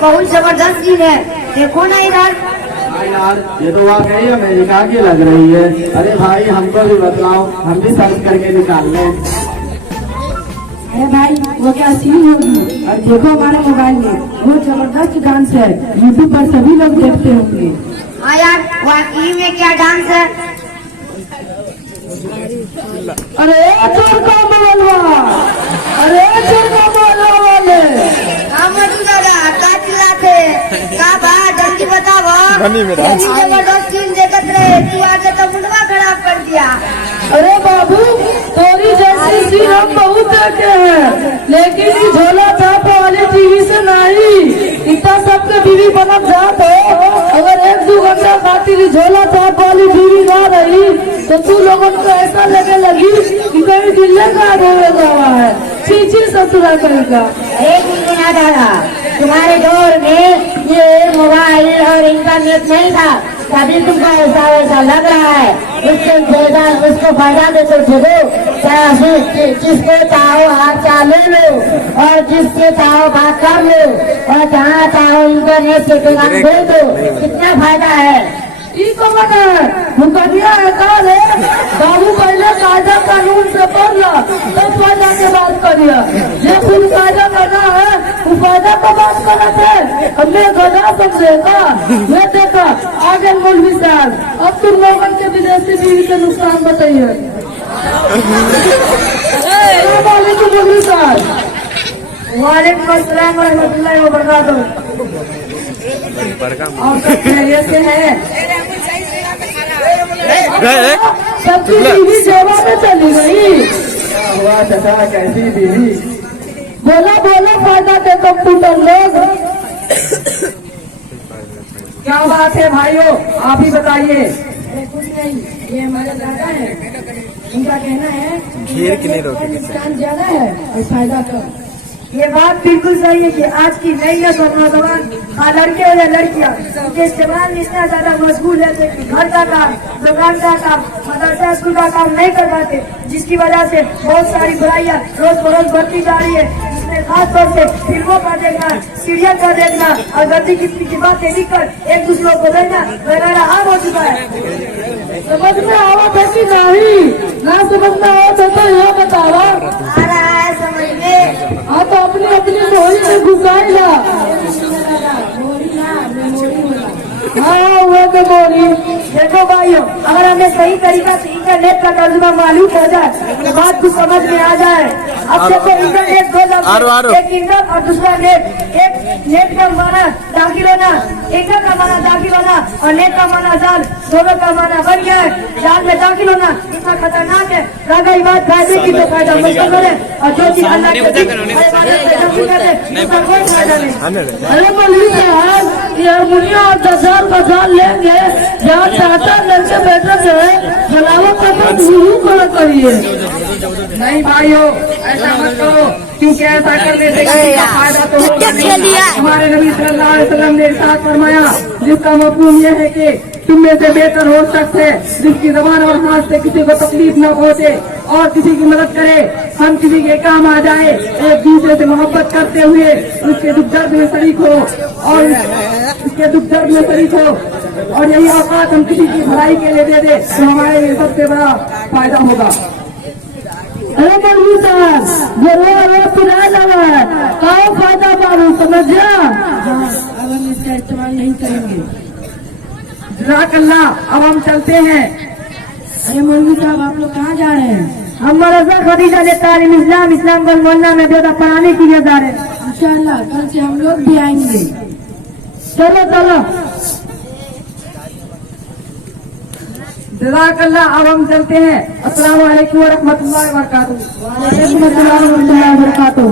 बहुत जबरदस्त चीज है, देखो ना इधर। यार ये तो वाकई अमेरिका की लग रही है। अरे भाई हमको भी बताओ, हम भी सर्च करके निकाल लें। अरे भाई वो क्या सीन होगी। और देखो हमारे मोबाइल में बहुत जबरदस्त डांस है, यूट्यूब पर सभी लोग देखते होंगे। हाँ यार वाकई में क्या डांस है। अरे चोर का मोबाइल, अरे चोर का मोबाइल वाले। हाँ मधु दादा का चिल्लाते का बात जल्दी बताओ। जबरदस्त चीज देखत रहे, तू आके तो मुंडवा खराब कर दिया। अरे बाबू तोरी जैसी सीन हम बहुत देखे हैं, लेकिन ये झोला छाप वाली टीवी से नहीं। इतना सबके बीवी बनत जात हो, अगर 1-2 घंटा खातिर झोला छाप वाली टीवी ना रही तो तू लोगों को ऐसा लगे लगी कि कहीं दिल्ली का रोए हुआ है। चीची ससुरा करेगा। एक मिनट दादा, तुम्हारे दौर में ये मोबाइल और इंटरनेट नहीं था, तभी तुमको ऐसा वैसा लग रहा है। उसको फायदा दे तो जिसको चाहो हाथ ले लो और जिससे चाहो बात कर लो और जहाँ चाहो इंटरनेट से दुकान दे दो। कितना फायदा है। मुकदमा है बाबू, पहले कायदा कानून से पढ़ लो तब फायदा की बात करिए। ये खुद फायदा करना है, वो फायदा का बात करना थे। हमने गधा समझेगा। ये देखा आगे मौलवी साहब, अब तुम लोगों के विदेशी बीवी के नुकसान बताइए। मौलवी साहब। वालेकुम अस्सलाम वरहमतुल्लाहि वबरकातुहू। और सब खैरियत से है। सबकी बीवी सेवा में चली गई। क्या हुआ चाचा, कैसी बीवी? बोला फायदा दे कंप्यूटर लोग। क्या बात है भाइयों, आप ही बताइए। कुछ नहीं, ये हमारे दादा है, उनका कहना है नुकसान ज्यादा है और फायदा कम। ये बात बिल्कुल सही है कि आज की नई नस्ल नौजवान, लड़के या लड़कियां के इस्तेमाल में इतना ज्यादा मशगूल है कि घर का काम, दुकान का काम, मदरसा स्कूल का काम नहीं कर पाते, जिसकी वजह से बहुत सारी बुराइयां रोज बरोज बढ़ती जा रही है। जिसमें खास तौर से फिल्मों का देखना, सीरियल का देखना और गलती की बातें लिखकर एक दूसरे को देना वगैरह आम हो चुका है। समझ में आवत है कि नहीं? ना समझ में आवत है तो यह बतावा। आ रहा है समझ में। हाँ तो अपनी मोहरी में घुसाएगा। हाँ वो तो मोहरी। देखो भाइयों, अगर हमें सही तरीका से इंटरनेट का तर्जुमा मालूम हो जाए तो बात कुछ समझ में आ जाए। अब देखो इंटरनेट दो लफ्ज़, एक इंटर और दूसरा नेट। एक नेट का माना दाखिल होना, इंटर का माना दाखिल होना और नेट का माना जाल, दोनों का माना बन गया है। जाल में दाखिल होना इतना खतरनाक है। रही बात फायदे की तो फायदा मुश्किल है, और जो चीज अल्लाह के उसका कोई फायदा नहीं। अरे मौलवी साहब, ये मुनिया और 10,000 का जाल लेंगे, जहाँ चाहता लड़के बैठे थे जलावत का करिए। नहीं भाइयों, ऐसा मत करो, क्योंकि ऐसा करने से किसी का फायदा तो होगा नहीं। हमारे नबी सल्लल्लाहु अलैहि वसल्लम ने इरशाद फरमाया, जिसका मफहूम यह है कि तुम में से बेहतर हो शख्स है जिसकी ज़बान और हाथ से किसी को तकलीफ न पहुंचे और किसी की मदद करे, हम किसी के काम आ जाए, एक दूसरे से मोहब्बत करते हुए उसके दुख दर्द में शरीक हो और उसके दुख दर्द में शरीक हो, और यही औकात हम किसी की भलाई के लिए दे दे तो हमारे लिए सबसे बड़ा फायदा होगा। अरे मौलवी साहब, ये रो पुराना लगा है, क्या फायदा पालू, समझ जा। अब हम इसका इस्तेमाल नहीं करेंगे। जज़ाकल्लाह, अब हम चलते हैं। अरे मौलवी साहब, आप लोग कहाँ जा रहे हैं? हम मदरसा खदीजा ने तालीम इस्लाम गंज मोहल्ला में बेटा पढ़ाने के लिए जा रहे हैं। इंशाअल्लाह कल से हम लोग भी आएंगे। चलो। जज़ाकल्लाह, अब हम चलते हैं। अस्सलाम वालेकुम व रहमतुल्लाहि व बरकातुहू। वालेकुम अस्सलाम व रहमतुल्लाहि व बरकातुहू।